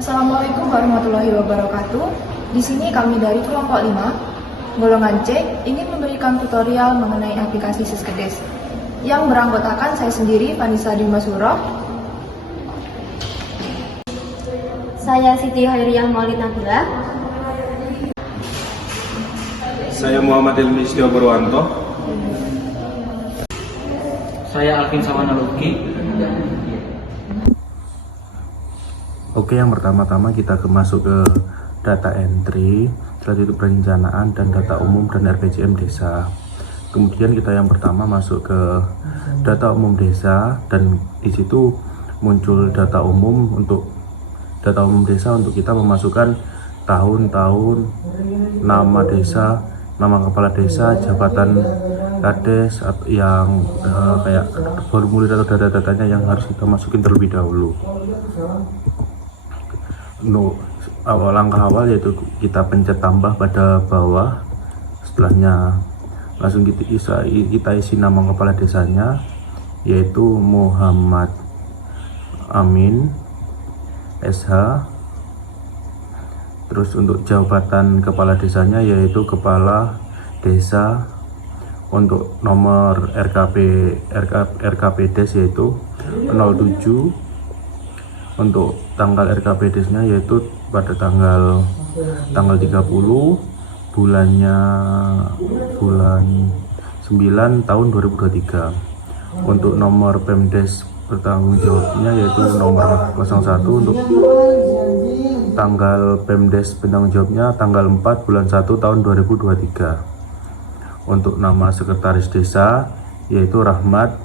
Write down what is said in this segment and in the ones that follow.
Assalamualaikum warahmatullahi wabarakatuh. Di sini kami dari kelompok 5, golongan C, ingin memberikan tutorial mengenai aplikasi Siskedes yang beranggotakan saya sendiri, Vanessa Dimasuro. Saya Siti Hairiyah Maulid Nabila. Saya Muhammad Ilmi Istio Purwanto. Saya Alvin Sawana Luki. Oke, yang pertama-tama kita masuk ke data entry, setelah itu perencanaan dan data umum dan RPJM desa. Kemudian kita yang pertama masuk ke data umum desa, dan di situ muncul data umum desa untuk kita memasukkan tahun-tahun, nama desa, nama kepala desa, jabatan kades yang kayak formulir atau data-datanya yang harus kita masukin terlebih dahulu. Langkah awal yaitu kita pencet tambah pada bawah, setelahnya langsung kita isi nama kepala desanya yaitu Muhammad Amin SH. Terus untuk jabatan kepala desanya yaitu kepala desa. Untuk nomor RKP Des yaitu 07. Untuk tanggal RKP Desnya yaitu pada tanggal 30, bulan 9 tahun 2023. Untuk nomor Pemdes bertanggung jawabnya yaitu nomor 01. Untuk tanggal Pemdes bertanggung jawabnya tanggal 4 bulan 1 tahun 2023. Untuk nama sekretaris desa yaitu Rahmat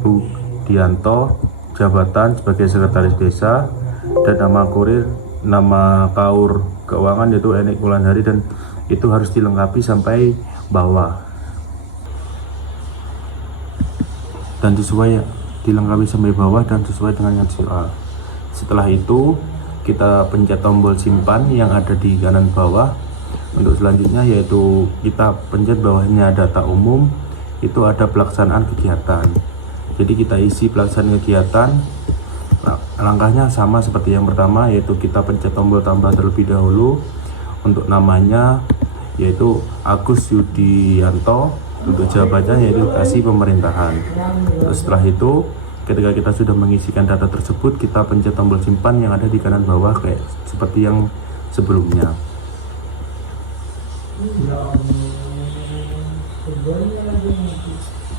Budianto, jabatan sebagai sekretaris desa, dan nama kaur keuangan yaitu Enik Wulandari, dan itu harus dilengkapi sampai bawah dan dilengkapi sampai bawah dan sesuai dengan yang soal. Setelah itu kita pencet tombol simpan yang ada di kanan bawah. Untuk selanjutnya yaitu kita pencet bawahnya data umum, itu ada pelaksanaan kegiatan. Jadi kita isi pelaksanaan kegiatan. Langkahnya sama seperti yang pertama, yaitu kita pencet tombol tambah terlebih dahulu. Untuk namanya yaitu Agus Yudianto, untuk jabatannya yaitu kasih pemerintahan. Terus setelah itu ketika kita sudah mengisikan data tersebut, kita pencet tombol simpan yang ada di kanan bawah kayak seperti yang sebelumnya.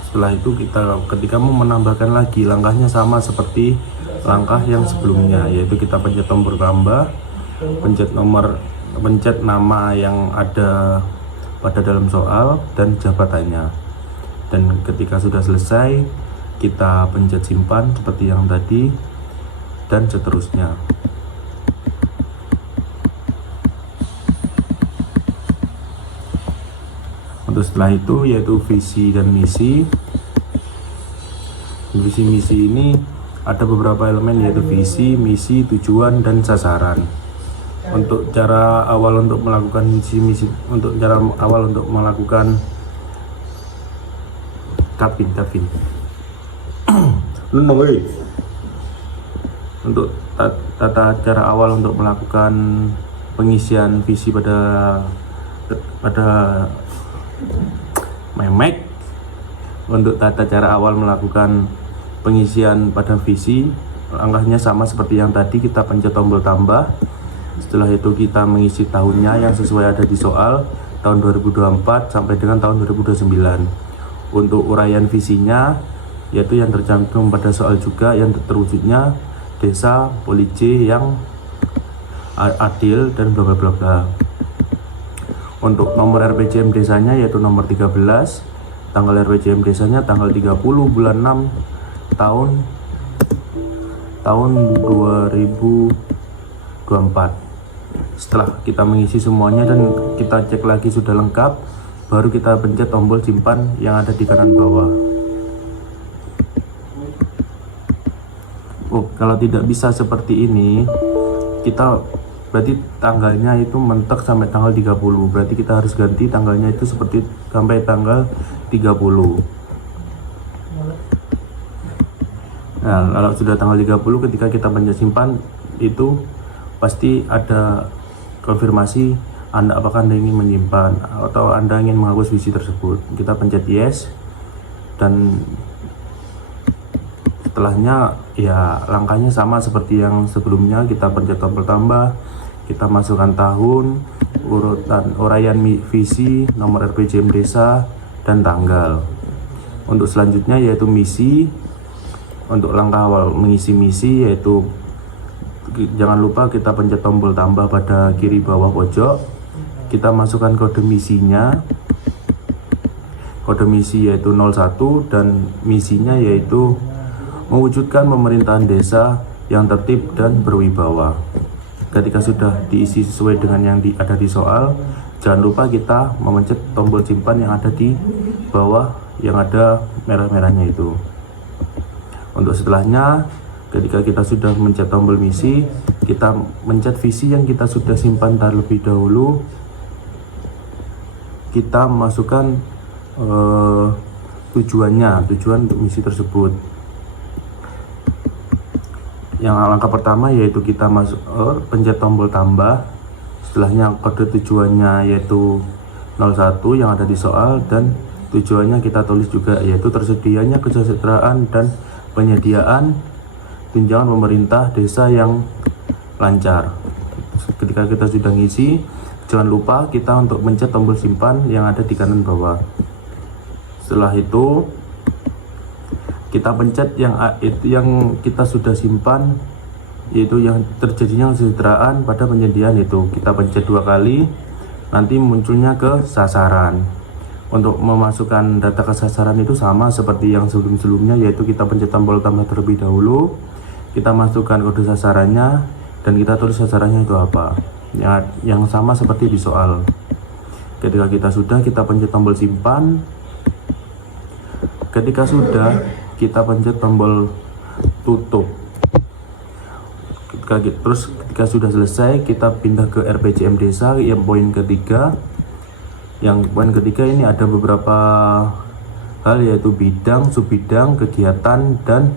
Setelah itu ketika mau menambahkan lagi, langkahnya sama seperti langkah yang sebelumnya, yaitu kita pencet tombol tambah, pencet nama yang ada pada dalam soal dan jabatannya, dan ketika sudah selesai kita pencet simpan seperti yang tadi dan seterusnya. Untuk setelah itu yaitu visi dan misi. Visi misi ini ada beberapa elemen yaitu visi, misi, tujuan, dan sasaran. Untuk cara awal untuk melakukan misi, untuk cara awal untuk melakukan kapin. Untuk tata cara awal untuk melakukan pengisian visi pada memek. Untuk tata cara awal melakukan pengisian pada visi, langkahnya sama seperti yang tadi, kita pencet tombol tambah. Setelah itu kita mengisi tahunnya yang sesuai ada di soal, tahun 2024 sampai dengan tahun 2029. Untuk uraian visinya yaitu yang tercantum pada soal juga, yang terwujudnya desa Police yang adil dan bla bla bla bla. Untuk nomor RPJM desanya yaitu nomor 13, tanggal RPJM desanya tanggal 30 bulan 6 tahun 2024. Setelah kita mengisi semuanya dan kita cek lagi sudah lengkap, baru kita pencet tombol simpan yang ada di kanan bawah. Kalau tidak bisa seperti ini, kita berarti tanggalnya itu mentok sampai tanggal 30. Berarti kita harus ganti tanggalnya itu seperti sampai tanggal 30. Nah, kalau sudah tanggal 30 ketika kita pencet simpan itu pasti ada konfirmasi apakah Anda ingin menyimpan atau Anda ingin menghapus visi tersebut. Kita pencet yes, dan setelahnya ya langkahnya sama seperti yang sebelumnya. Kita pencet tombol tambah, kita masukkan tahun, uraian visi, nomor RPJM desa, dan tanggal. Untuk selanjutnya yaitu misi. Untuk langkah awal mengisi misi yaitu jangan lupa kita pencet tombol tambah pada kiri bawah pojok. Kita masukkan kode misinya. Kode misi yaitu 01 dan misinya yaitu mewujudkan pemerintahan desa yang tertib dan berwibawa. Ketika sudah diisi sesuai dengan yang ada di soal, jangan lupa kita memencet tombol simpan yang ada di bawah yang ada merah-merahnya itu. Untuk setelahnya, ketika kita sudah mencet tombol misi, kita mencet visi yang kita sudah simpan terlebih dahulu. Kita masukkan tujuan untuk misi tersebut. Yang langkah pertama yaitu kita pencet tombol tambah. Setelahnya kode tujuannya yaitu 01 yang ada di soal, dan tujuannya kita tulis juga yaitu tersedianya kesejahteraan dan penyediaan tunjangan pemerintah desa yang lancar. Ketika kita sudah ngisi, jangan lupa kita untuk mencet tombol simpan yang ada di kanan bawah. Setelah itu kita pencet yang kita sudah simpan, yaitu yang terjadinya kesejahteraan pada penyediaan itu. Kita pencet 2 kali, nanti munculnya ke sasaran. Untuk memasukkan data ke sasaran itu sama seperti yang sebelum-sebelumnya, yaitu kita pencet tombol tambah terlebih dahulu, kita masukkan kode sasarannya, dan kita tulis sasarannya itu apa, yang sama seperti di soal. Ketika kita pencet tombol simpan. Ketika sudah, kita pencet tombol tutup. Ketika sudah selesai, kita pindah ke RPJM desa yang poin ketiga. Yang poin ketiga ini ada beberapa hal, yaitu bidang, subbidang, kegiatan, dan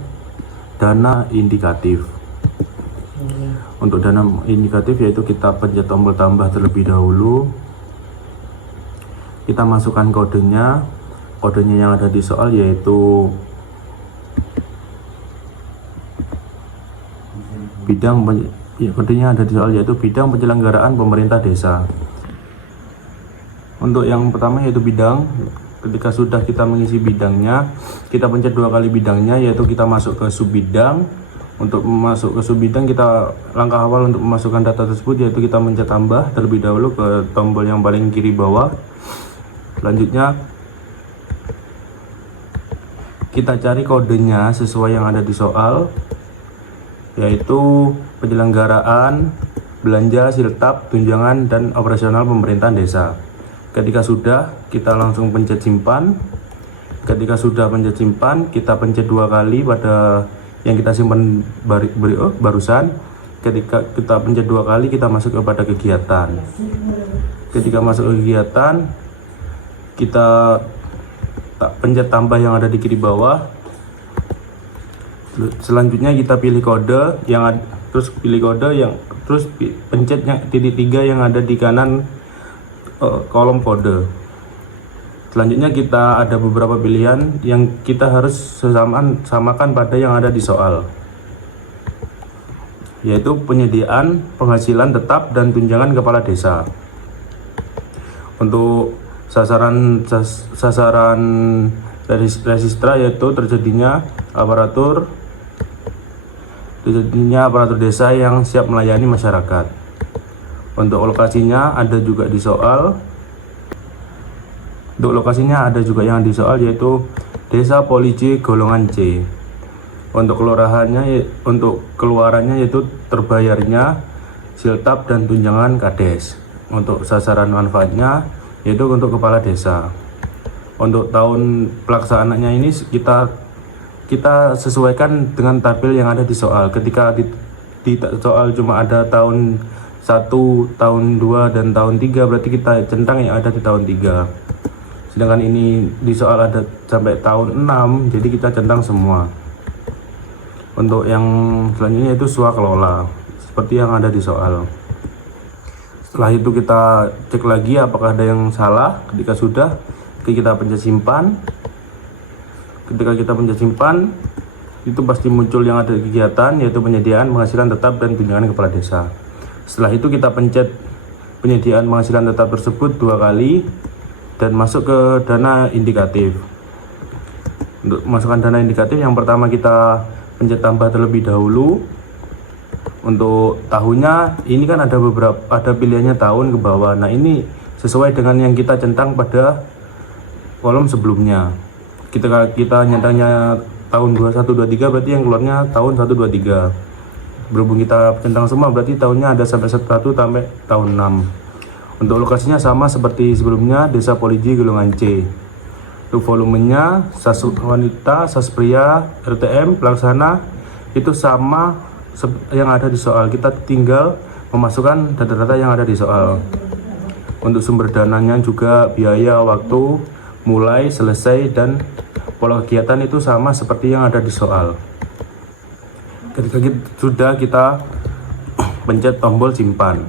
dana indikatif. Untuk dana indikatif yaitu kita pencet tombol tambah terlebih dahulu. Kita masukkan kodenya yang ada di soal, yaitu kodenya ada di soal yaitu bidang penyelenggaraan pemerintah desa. Untuk yang pertama yaitu bidang. Ketika sudah kita mengisi bidangnya, kita pencet 2 kali bidangnya, yaitu kita masuk ke subbidang. Untuk masuk ke subbidang, kita langkah awal untuk memasukkan data tersebut yaitu kita mencet tambah terlebih dahulu ke tombol yang paling kiri bawah. Selanjutnya kita cari kodenya sesuai yang ada di soal, yaitu penyelenggaraan belanja siltap tunjangan dan operasional pemerintahan desa. Ketika sudah, kita langsung pencet simpan. Ketika sudah pencet simpan, kita pencet 2 kali pada yang kita simpan barusan. Ketika kita pencet 2 kali, kita masuk kepada kegiatan. Ketika masuk ke kegiatan, kita pencet tambah yang ada di kiri bawah. Selanjutnya kita pilih kode terus pencet titik 3 yang ada di kanan kolom kode. Selanjutnya kita ada beberapa pilihan yang kita harus samakan pada yang ada di soal, yaitu penyediaan penghasilan tetap dan tunjangan kepala desa. Untuk sasaran resistra yaitu terjadinya aparatur desa yang siap melayani masyarakat. Untuk lokasinya ada juga di soal. Untuk lokasinya ada juga yang di soal, yaitu Desa Polici golongan C. Untuk keluarannya yaitu terbayarnya siltap dan tunjangan kades. Untuk sasaran manfaatnya yaitu untuk kepala desa. Untuk tahun pelaksanaannya ini kita sesuaikan dengan tabel yang ada di soal. Ketika di soal cuma ada tahun 1, tahun 2, dan tahun 3, berarti kita centang yang ada di tahun 3. Sedangkan ini di soal ada sampai tahun 6, jadi kita centang semua. Untuk yang selanjutnya itu swakelola. seperti yang ada di soal. Setelah itu kita cek lagi apakah ada yang salah. Ketika sudah, kita pencet simpan. Ketika kita pencet simpan, itu pasti muncul yang ada di kegiatan, yaitu penyediaan penghasilan tetap dan tunjangan kepala desa. Setelah itu kita pencet penyediaan penghasilan tetap tersebut 2 kali dan masuk ke dana indikatif. Untuk masukkan dana indikatif, yang pertama kita pencet tambah terlebih dahulu. Untuk tahunnya ini kan ada pilihannya tahun ke bawah. Nah, ini sesuai dengan yang kita centang pada kolom sebelumnya. Kita nyentangnya tahun 2123, berarti yang keluarnya tahun 123. Berhubung kita centang semua, berarti tahunnya ada sampai 1 sampai tahun 6. Untuk lokasinya sama seperti sebelumnya, Desa Poliji golongan C. Untuk volumenya, sas wanita, sas pria, RTM, pelaksana itu sama yang ada di soal. Kita tinggal memasukkan data-data yang ada di soal. Untuk sumber dananya juga biaya, waktu, mulai, selesai, dan pola kegiatan itu sama seperti yang ada di soal. Ketika sudah, kita pencet tombol simpan.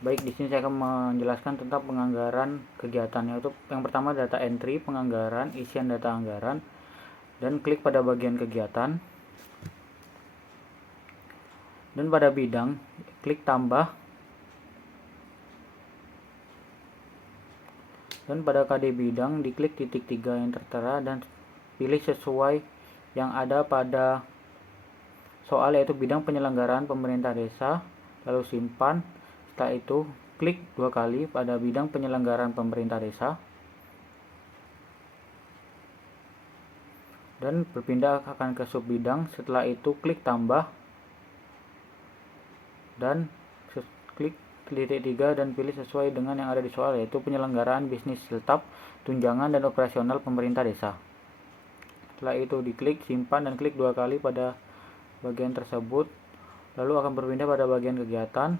Baik, di sini saya akan menjelaskan tentang penganggaran kegiatannya. Itu yang pertama data entry, penganggaran, isian data anggaran, dan klik pada bagian kegiatan. Dan pada bidang, klik tambah. Dan pada KD bidang, diklik titik 3 yang tertera dan pilih sesuai yang ada pada soal, yaitu bidang penyelenggaraan pemerintah desa, lalu simpan. Setelah itu, klik 2 kali pada bidang penyelenggaraan pemerintah desa dan berpindah akan ke sub bidang. Setelah itu, klik tambah dan klik titik 3 dan pilih sesuai dengan yang ada di soal, yaitu penyelenggaraan bisnis tetap, tunjangan, dan operasional pemerintah desa. Setelah itu, diklik simpan dan klik 2 kali pada bagian tersebut, lalu akan berpindah pada bagian kegiatan.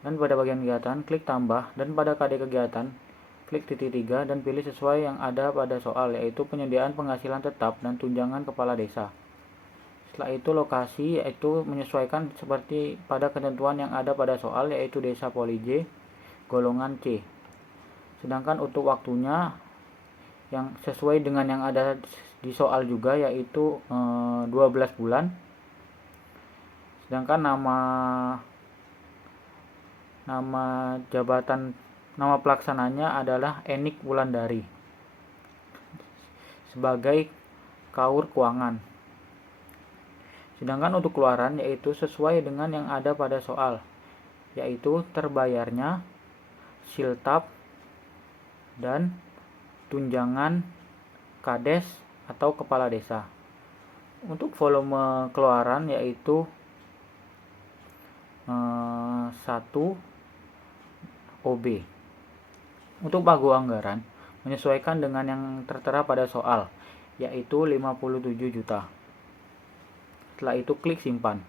Dan pada bagian kegiatan, klik tambah, dan pada KD kegiatan, klik titik 3 dan pilih sesuai yang ada pada soal, yaitu penyediaan penghasilan tetap dan tunjangan kepala desa. Setelah itu, lokasi yaitu menyesuaikan seperti pada ketentuan yang ada pada soal, yaitu Desa Polije golongan C. Sedangkan untuk waktunya yang sesuai dengan yang ada di soal juga, yaitu 12 bulan. Sedangkan nama pelaksananya adalah Enik Wulandari sebagai kaur keuangan. Sedangkan untuk keluaran yaitu sesuai dengan yang ada pada soal, yaitu terbayarnya siltap dan tunjangan kades atau kepala desa. Untuk volume keluaran yaitu 1 OB. Untuk pagu anggaran menyesuaikan dengan yang tertera pada soal, yaitu 57 juta. Setelah itu, klik simpan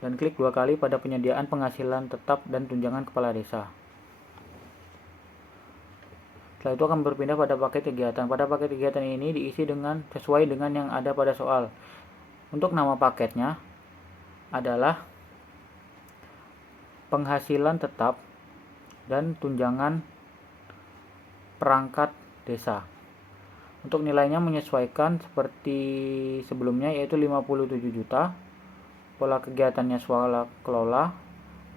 dan klik 2 kali pada penyediaan penghasilan tetap dan tunjangan kepala desa. Setelah itu akan berpindah pada paket kegiatan. Pada paket kegiatan ini diisi sesuai dengan yang ada pada soal. Untuk nama paketnya adalah penghasilan tetap dan tunjangan perangkat desa. Untuk nilainya menyesuaikan seperti sebelumnya, yaitu 57 juta. Pola kegiatannya swalakelola,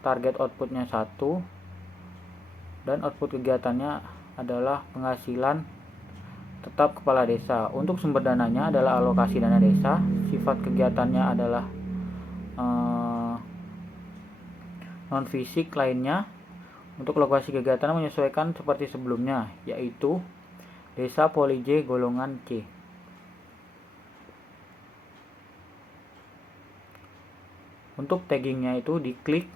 target outputnya 1, dan output kegiatannya adalah penghasilan tetap kepala desa. Untuk sumber dananya adalah alokasi dana desa. Sifat kegiatannya adalah non fisik lainnya. Untuk lokasi kegiatan menyesuaikan seperti sebelumnya, yaitu Desa Polije golongan C. Untuk taggingnya itu diklik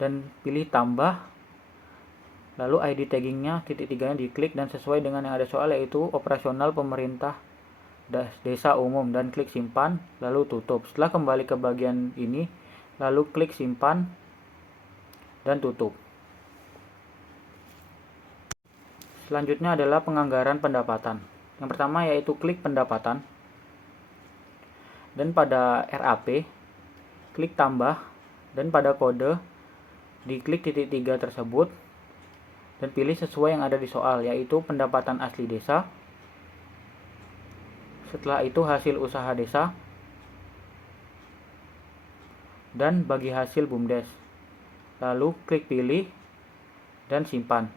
dan pilih tambah, lalu ID taggingnya titik 3 nya diklik dan sesuai dengan yang ada soal, yaitu operasional pemerintah desa umum, dan klik simpan lalu tutup. Setelah kembali ke bagian ini, lalu klik simpan dan tutup. Selanjutnya adalah penganggaran pendapatan. Yang pertama yaitu klik pendapatan. Dan pada RAP, klik tambah. Dan pada kode, diklik titik 3 tersebut. Dan pilih sesuai yang ada di soal, yaitu pendapatan asli desa. Setelah itu hasil usaha desa. Dan bagi hasil BUMDes. Lalu klik pilih dan simpan.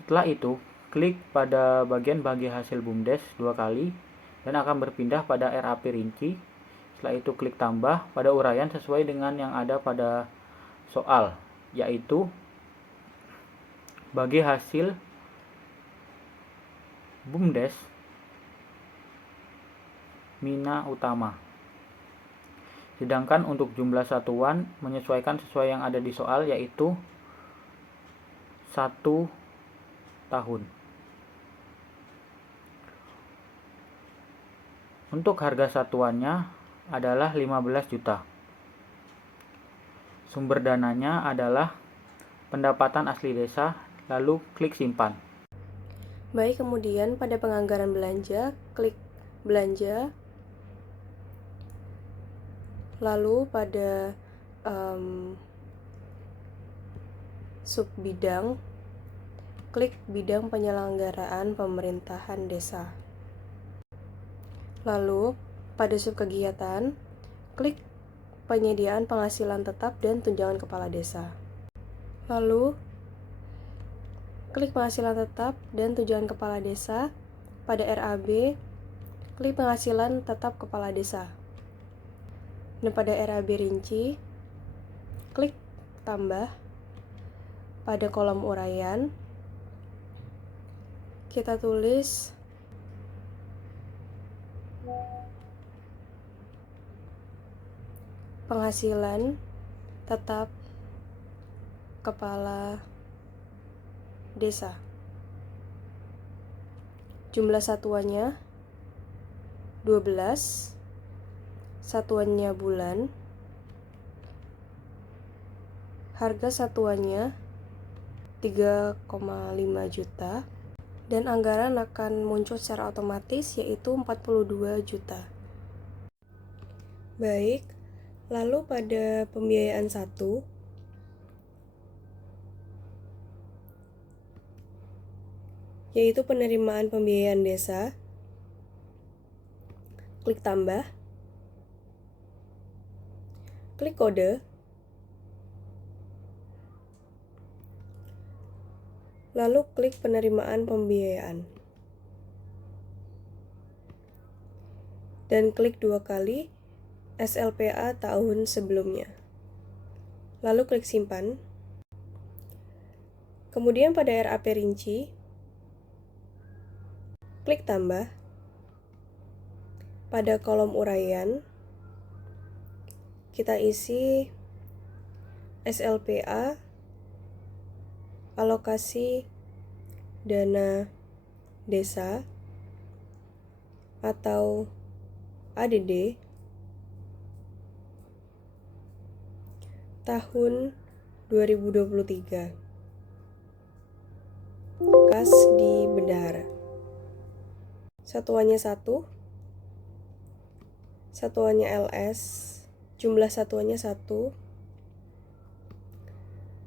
Setelah itu, klik pada bagian bagi hasil BUMDes 2 kali dan akan berpindah pada RAP rinci. Setelah itu klik tambah pada uraian sesuai dengan yang ada pada soal, yaitu bagi hasil BUMDes Mina Utama. Sedangkan untuk jumlah satuan menyesuaikan sesuai yang ada di soal, yaitu 1 tahun. Untuk harga satuannya adalah 15 juta. Sumber dananya adalah pendapatan asli desa, lalu klik simpan. Baik, kemudian pada penganggaran belanja, klik belanja. Lalu pada sub bidang, klik bidang penyelenggaraan pemerintahan desa. Lalu pada sub kegiatan, klik penyediaan penghasilan tetap dan tunjangan kepala desa. Lalu klik penghasilan tetap dan tunjangan kepala desa. Pada RAB, klik penghasilan tetap kepala desa. Dan pada RAB rinci, klik tambah. Pada kolom uraian, kita tulis penghasilan tetap kepala desa. Jumlah satuannya 12, satuannya bulan, harga satuannya 3,5 juta, dan anggaran akan muncul secara otomatis yaitu 42 juta. Baik, lalu pada pembiayaan 1, yaitu penerimaan pembiayaan desa, klik tambah, klik kode, lalu klik penerimaan pembiayaan, dan klik 2 kali SLPA tahun sebelumnya, lalu klik simpan. Kemudian pada RAP rinci, klik tambah. Pada kolom uraian, kita isi SLPA, alokasi dana desa atau ADD tahun 2023. Kas di bendahara. Satuannya 1, satuannya LS, jumlah satuannya 1,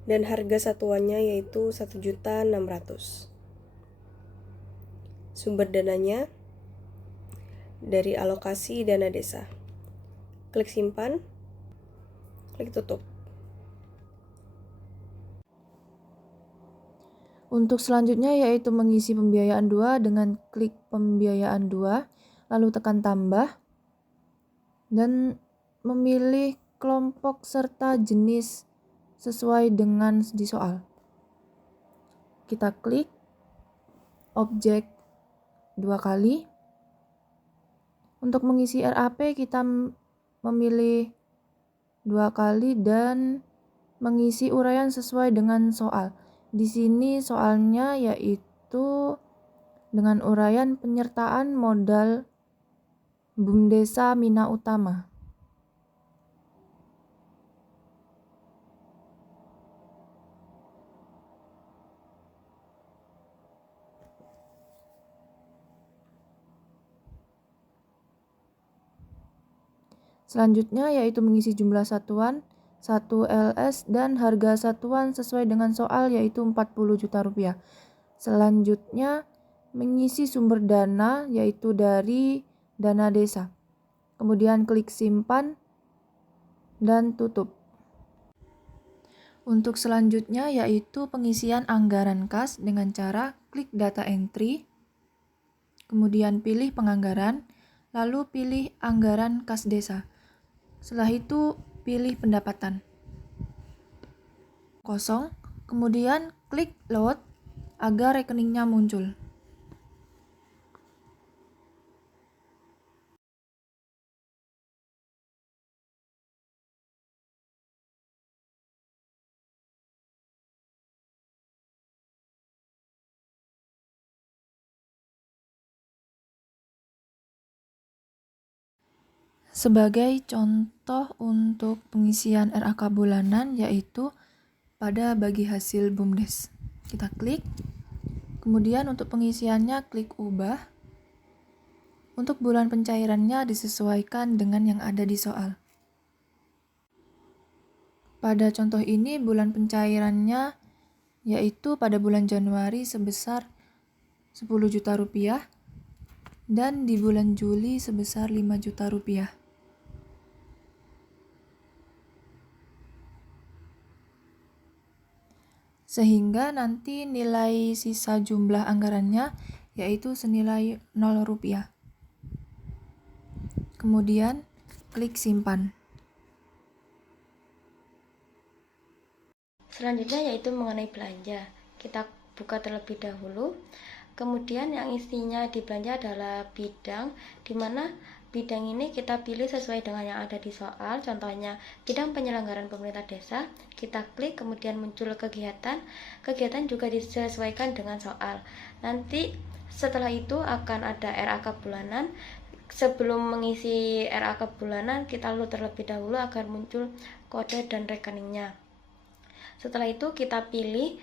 dan harga satuannya yaitu 1.600.000. Sumber dananya dari alokasi dana desa. Klik simpan, klik tutup. Untuk selanjutnya yaitu mengisi pembiayaan 2 dengan klik pembiayaan 2, lalu tekan tambah, dan memilih kelompok serta jenis sesuai dengan di soal. Kita klik objek 2 kali. Untuk mengisi RAP kita memilih 2 kali dan mengisi uraian sesuai dengan soal. Di sini soalnya yaitu dengan uraian penyertaan modal BUMDesa Mina Utama. Selanjutnya yaitu mengisi jumlah satuan, 1 LS dan harga satuan sesuai dengan soal yaitu 40 juta rupiah. Selanjutnya mengisi sumber dana yaitu dari dana desa. Kemudian klik simpan dan tutup. Untuk selanjutnya yaitu pengisian anggaran kas dengan cara klik data entry, kemudian pilih penganggaran, lalu pilih anggaran kas desa. Setelah itu pilih pendapatan. Kosong, kemudian klik load agar rekeningnya muncul. Sebagai contoh untuk pengisian RAK bulanan yaitu pada bagi hasil BUMDes. Kita klik, kemudian untuk pengisiannya klik ubah. Untuk bulan pencairannya disesuaikan dengan yang ada di soal. Pada contoh ini bulan pencairannya yaitu pada bulan Januari sebesar 10 juta rupiah dan di bulan Juli sebesar 5 juta rupiah. Sehingga nanti nilai sisa jumlah anggarannya yaitu senilai 0 rupiah. Kemudian klik simpan. Selanjutnya yaitu mengenai belanja. Kita buka terlebih dahulu. Kemudian yang isinya di belanja adalah bidang, di mana bidang ini kita pilih sesuai dengan yang ada di soal. Contohnya bidang penyelenggaraan pemerintah desa, kita klik kemudian muncul kegiatan. Kegiatan juga disesuaikan dengan soal. Nanti setelah itu akan ada RAK bulanan. Sebelum mengisi RAK bulanan kita load terlebih dahulu agar muncul kode dan rekeningnya. Setelah itu kita pilih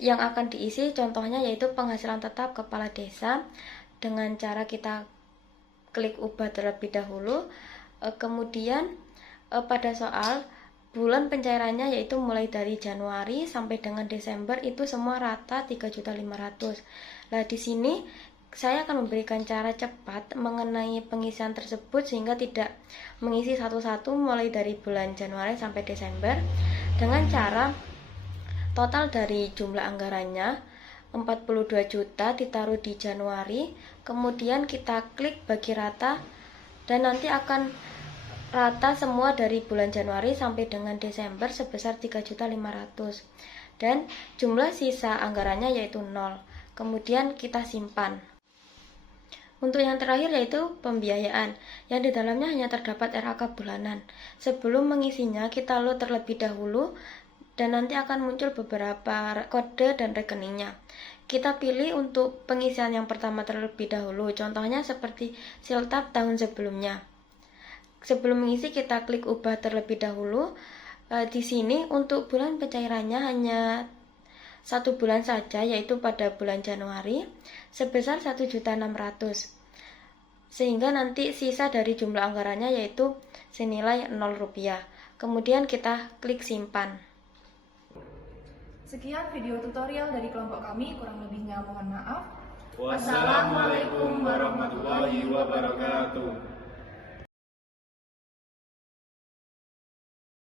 yang akan diisi, contohnya yaitu penghasilan tetap kepala desa. Dengan cara kita klik ubah terlebih dahulu. Kemudian pada soal bulan pencairannya yaitu mulai dari Januari sampai dengan Desember itu semua rata 3.500.000. Nah, di sini saya akan memberikan cara cepat mengenai pengisian tersebut sehingga tidak mengisi satu-satu mulai dari bulan Januari sampai Desember, dengan cara total dari jumlah anggarannya 42 juta ditaruh di Januari, kemudian kita klik bagi rata dan nanti akan rata semua dari bulan Januari sampai dengan Desember sebesar 3.500.000 dan jumlah sisa anggarannya yaitu 0. Kemudian kita simpan. Untuk yang terakhir yaitu pembiayaan, yang di dalamnya hanya terdapat RAK bulanan. Sebelum mengisinya kita load terlebih dahulu dan nanti akan muncul beberapa kode dan rekeningnya. Kita pilih untuk pengisian yang pertama terlebih dahulu, contohnya seperti siltap tahun sebelumnya. Sebelum mengisi kita klik ubah terlebih dahulu. Di sini untuk bulan pencairannya hanya 1 bulan saja, yaitu pada bulan Januari sebesar 1.600.000. Sehingga nanti sisa dari jumlah anggarannya yaitu senilai 0 rupiah. Kemudian kita klik simpan. Sekian video tutorial dari kelompok kami, kurang lebihnya mohon maaf. Wassalamualaikum warahmatullahi wabarakatuh.